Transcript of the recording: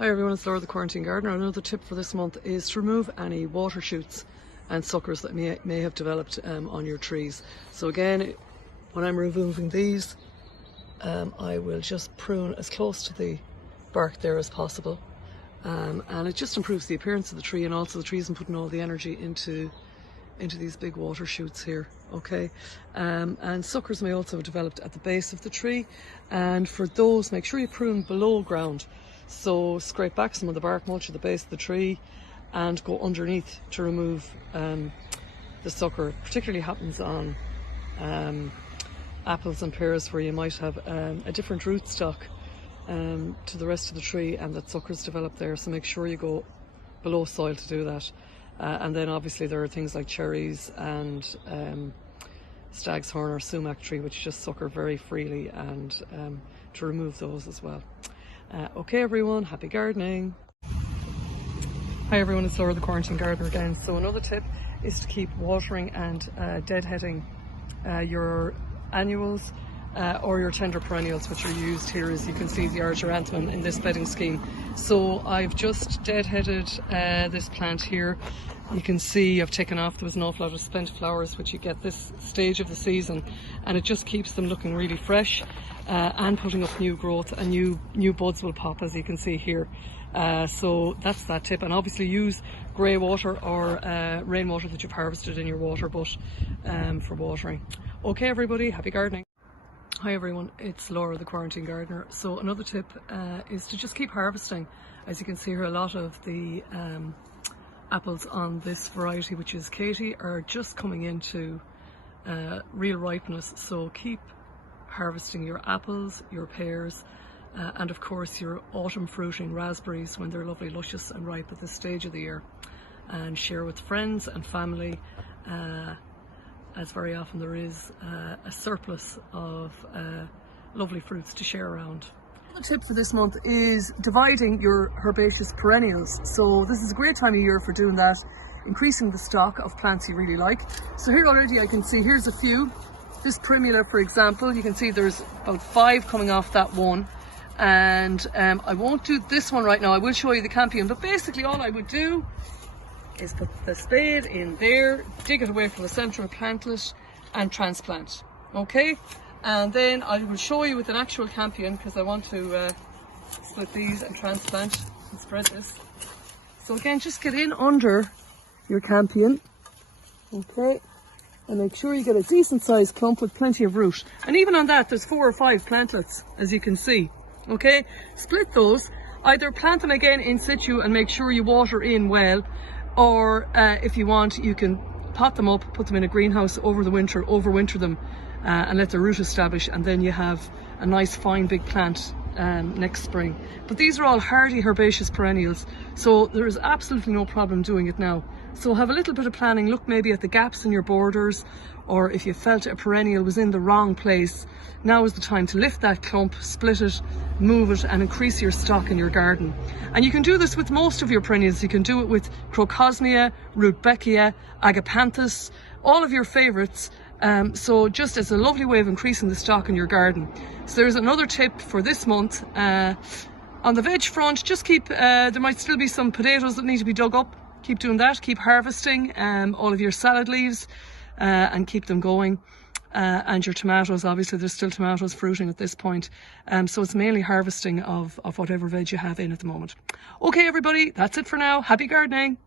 Hi everyone, it's Laura the Quarantine Gardener. Another tip for this month is to remove any water shoots and suckers that may have developed on your trees. So again, when I'm removing these, I will just prune as close to the bark there as possible. And it just improves the appearance of the tree, and also the tree isn't putting all the energy into these big water shoots here, okay? And suckers may also have developed at the base of the tree, and for those, make sure you prune below ground. So scrape back some of the bark mulch at the base of the tree and go underneath to remove the sucker. Particularly happens on apples and pears, where you might have a different rootstock to the rest of the tree, and that suckers develop there. So make sure you go below soil to do that. And then obviously there are things like cherries and stag's horn or sumac tree, which just sucker very freely, and to remove those as well. Okay everyone, happy gardening. Hi everyone, it's Laura the Quarantine Gardener again. So another tip is to keep watering and deadheading your annuals or your tender perennials, which are used here, as you can see, the Argyranthemum in this bedding scheme. So I've just deadheaded this plant here. You can see I've taken off, there was an awful lot of spent flowers, which you get this stage of the season, and it just keeps them looking really fresh and putting up new growth, and new buds will pop, as you can see here. So that's that tip. And obviously use grey water or rainwater that you've harvested in your water butt for watering. Okay everybody, happy gardening. Hi everyone, it's Laura the Quarantine Gardener. So another tip is to just keep harvesting. As you can see here, a lot of the apples on this variety, which is Katie, are just coming into real ripeness. So keep harvesting your apples, your pears, and of course your autumn fruiting raspberries when they're lovely, luscious and ripe at this stage of the year. And share with friends and family, as very often there is a surplus of lovely fruits to share around. The tip for this month is dividing your herbaceous perennials. So this is a great time of year for doing that, increasing the stock of plants you really like. So here already I can see, here's a few. This primula, for example, you can see there's about 5 coming off that one. And I won't do this one right now, I will show you the campion, but basically all I would do is put the spade in there, dig it away from the central plantlet and transplant, okay? And then I will show you with an actual campion, because I want to split these and transplant and spread this. So again, just get in under your campion, okay? And make sure you get a decent sized clump with plenty of root. And even on that, there's 4 or 5 plantlets, as you can see, okay? Split those, either plant them again in situ and make sure you water in well, or if you want, you can pot them up, put them in a greenhouse over the winter, overwinter them, and let the root establish, and then you have a nice fine big plant next spring. But these are all hardy herbaceous perennials, so there is absolutely no problem doing it now. So have a little bit of planning, look maybe at the gaps in your borders, or if you felt a perennial was in the wrong place, now is the time to lift that clump, split it, move it, and increase your stock in your garden. And you can do this with most of your perennials. You can do it with Crocosmia, Rudbeckia, Agapanthus, all of your favourites. So just as a lovely way of increasing the stock in your garden. So there's another tip for this month. On the veg front, just keep, there might still be some potatoes that need to be dug up. Keep doing that, keep harvesting all of your salad leaves and keep them going. And your tomatoes, obviously there's still tomatoes fruiting at this point. So it's mainly harvesting of whatever veg you have in at the moment. Okay everybody, that's it for now. Happy gardening.